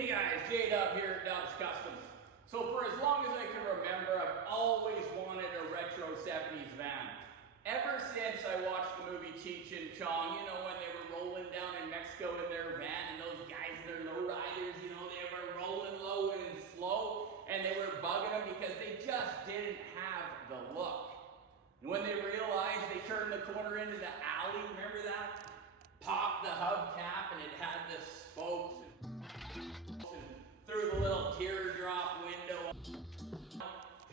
Hey guys, J-Dub here at Dubs Customs. So for as long as I can remember, I've always wanted a retro 70s van. Ever since I watched the movie Cheech and Chong, you know, when they were rolling down in Mexico in their van and those guys in their lowriders, you know, they were rolling low and slow and they were bugging them because they just didn't have the look. And when they realized they turned the corner into the alley, remember that? Popped the hubcap and it had the spokes and through the little teardrop window,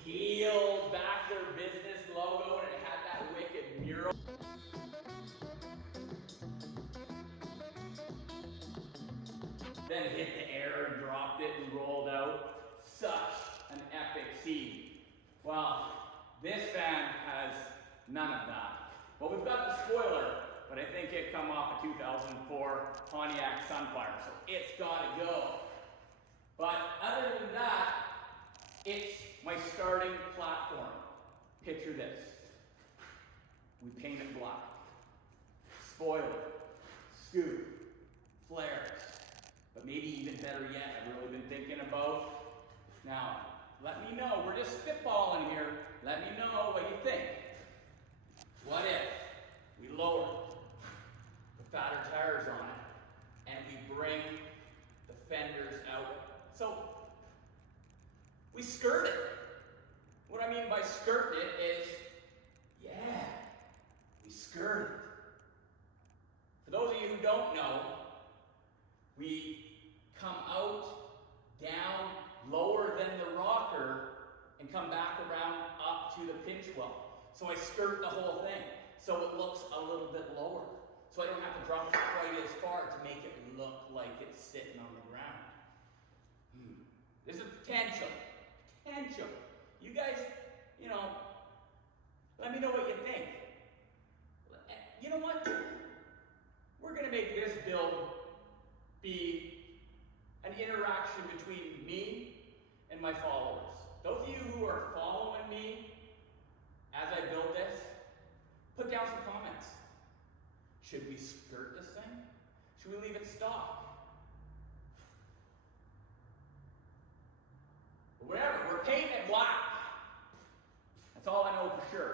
peeled back their business logo and it had that wicked mural. Then hit the air and dropped it and rolled out. Such an epic scene. Well, this van has none of that. Well, we've got the spoiler, but I think it come off a 2004 Pontiac Sunfire, so it's gotta go. But other than that, it's my starting platform. Picture this. We paint it black. Spoiler, scoop, flares. But maybe even better yet, I've really been thinking about. Now, let me know. We're just spitballing here. Let me know what you think. What if we lower the fatter tires on it and we bring the fenders out? So we skirt it. What I mean by skirt it is, yeah, we skirt it. For those of you who don't know, we come out, down, lower than the rocker, and come back around up to the pinch well. So I skirt the whole thing, so it looks a little bit lower. So I don't have to drop it quite as far to make it look like it's sitting on the ground. There's a potential. You guys, you know, let me know what you think. You know what? We're gonna make this build be an interaction between me and my followers. Those of you who are following me as I build this, put down some comments. Should we skirt this thing? Should we leave it stock? Whatever, we're painting it black. That's all I know for sure.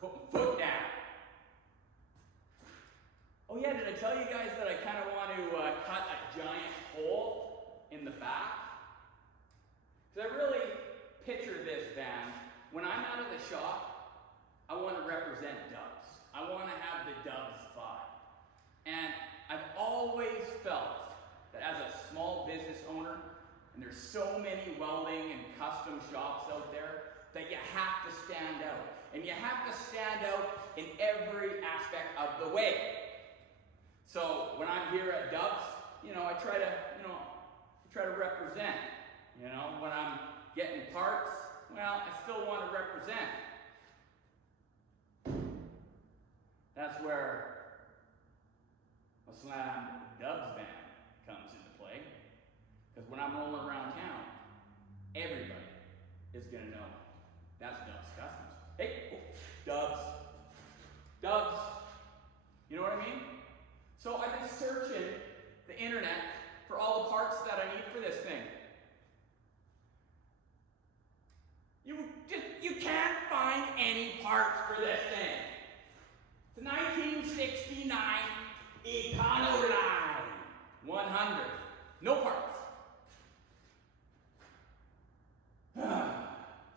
Put my foot down. Oh yeah, did I tell you guys that I kind of want to cut a giant hole in the back? Because I really picture this van. When I'm out of the shop, I want to represent Dubs. I want to have the Dubs vibe. And I've always felt that as a small business owner, and there's so many welding and custom shops out there, that you have to stand out. And you have to stand out in every aspect of the way. So when I'm here at Dubs, you know, I try to represent. You know, when I'm getting parts, well, I still want to represent. That's where a slam Dubs van comes into play. Because when I'm rolling around town, everybody is going to know that's Dubs Customs. Hey, Dubs. You know what I mean? So I've been searching the internet for all the parts that I need for this thing. You can't find any parts for this thing. It's a 1969 Econoline 100. No parts.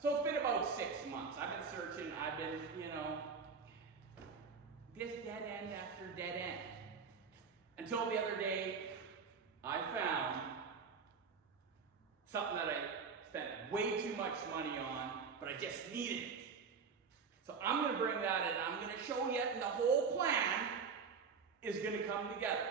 So it's been about 6 months. I've been searching. I've been, you know, this dead end after dead end. Until the other day, I found something that I spent way too much money on, but I just needed it. So I'm going to bring that in. I'm going to show you, and the whole plan is going to come together.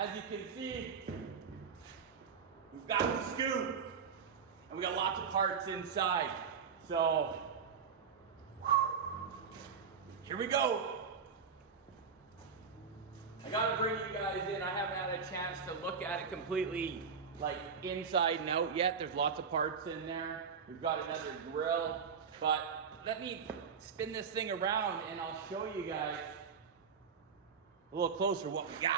as you can see, we've got the scoop, and we got lots of parts inside. So, here we go. I gotta bring you guys in. I haven't had a chance to look at it completely, like inside and out yet. There's lots of parts in there. We've got another grill, but let me spin this thing around and I'll show you guys a little closer what we got.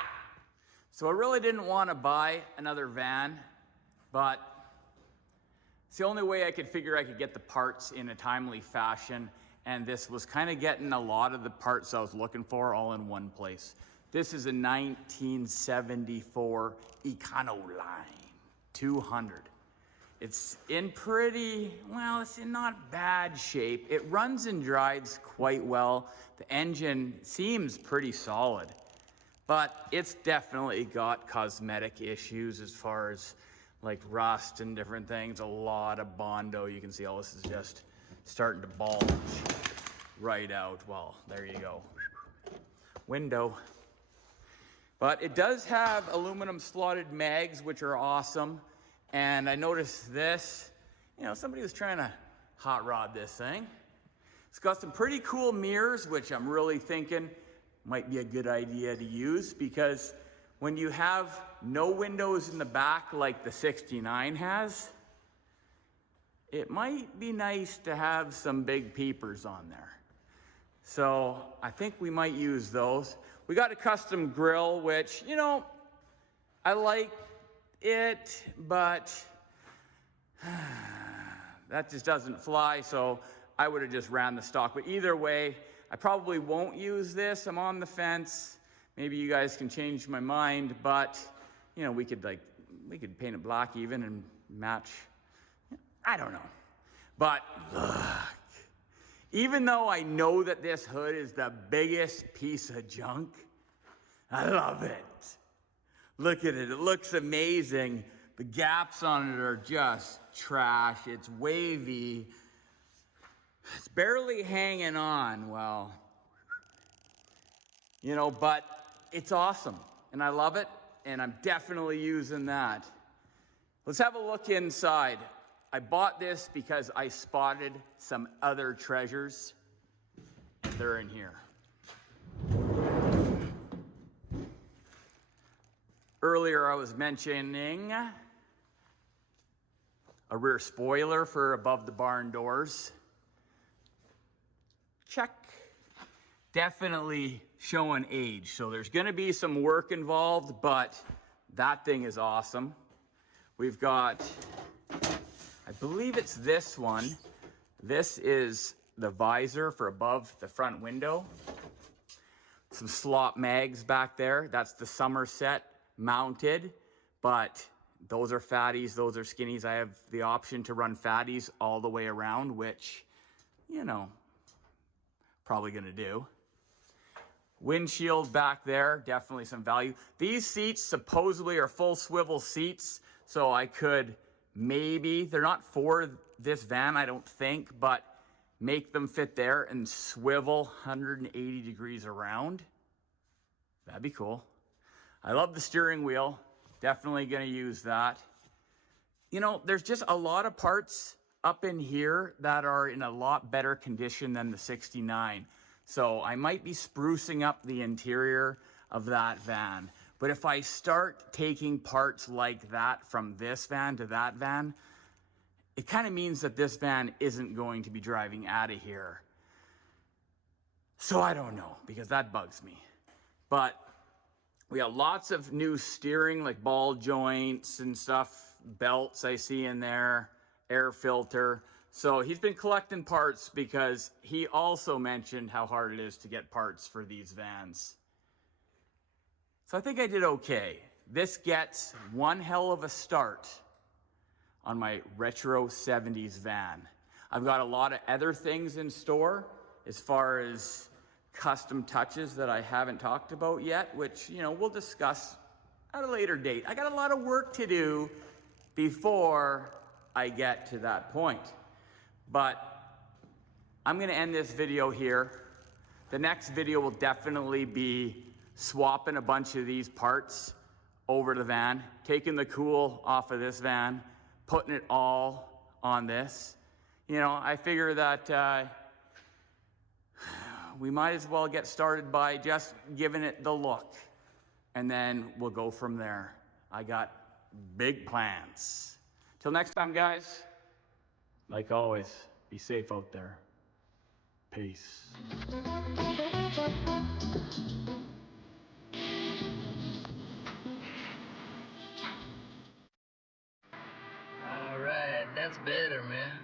So I really didn't want to buy another van, but it's the only way I could figure I could get the parts in a timely fashion, and this was kind of getting a lot of the parts I was looking for all in one place. This is a 1974 Econoline 200. It's in pretty, well, it's in not bad shape. It runs and drives quite well. The engine seems pretty solid, but it's definitely got cosmetic issues as far as like rust and different things. A lot of Bondo. You can see all this is just starting to bulge right out. Well, there you go. Window. But it does have aluminum slotted mags, which are awesome. And I noticed this, you know, somebody was trying to hot rod this thing. It's got some pretty cool mirrors, which I'm really thinking might be a good idea to use, because when you have no windows in the back like the 69 has, it might be nice to have some big peepers on there. So I think we might use those. We got a custom grill, which, you know, I like it, but that just doesn't fly, so I would have just ran the stock. But either way, I probably won't use this. I'm on the fence. Maybe you guys can change my mind, but you know, we could paint it black even and match. I don't know. But look, even though I know that this hood is the biggest piece of junk, I love it. Look at it, it looks amazing. The gaps on it are just trash. It's wavy. It's barely hanging on. Well, you know, but it's awesome. And I love it. And I'm definitely using that. Let's have a look inside. I bought this because I spotted some other treasures. They're in here. Earlier I was mentioning a rear spoiler for above the barn doors. Check. Definitely showing age. So there's gonna be some work involved, but that thing is awesome. We've got, I believe it's this one. This is the visor for above the front window. Some slot mags back there. That's the Somerset mounted, but those are fatties, those are skinnies. I have the option to run fatties all the way around, which, you know, probably gonna do. Windshield back there, definitely some value. These seats supposedly are full swivel seats, so I could maybe, they're not for this van, I don't think, but make them fit there and swivel 180 degrees around. That'd be cool. I love the steering wheel. Definitely gonna use that. You know, there's just a lot of parts up in here that are in a lot better condition than the 69. So I might be sprucing up the interior of that van. But if I start taking parts like that from this van to that van, it kind of means that this van isn't going to be driving out of here. So I don't know, because that bugs me. But we got lots of new steering, like ball joints and stuff, belts I see in there, air filter. So he's been collecting parts because he also mentioned how hard it is to get parts for these vans. So I think I did okay. This gets one hell of a start on my retro 70s van. I've got a lot of other things in store as far as custom touches that I haven't talked about yet, which, you know, we'll discuss at a later date. I got a lot of work to do before I get to that point. But I'm gonna end this video here. The next video will definitely be swapping a bunch of these parts over to the van, taking the cool off of this van, putting it all on this. You know, I figure that we might as well get started by just giving it the look, and then we'll go from there. I got big plans. Till next time, guys, like always, be safe out there. Peace. Alright, that's better, man.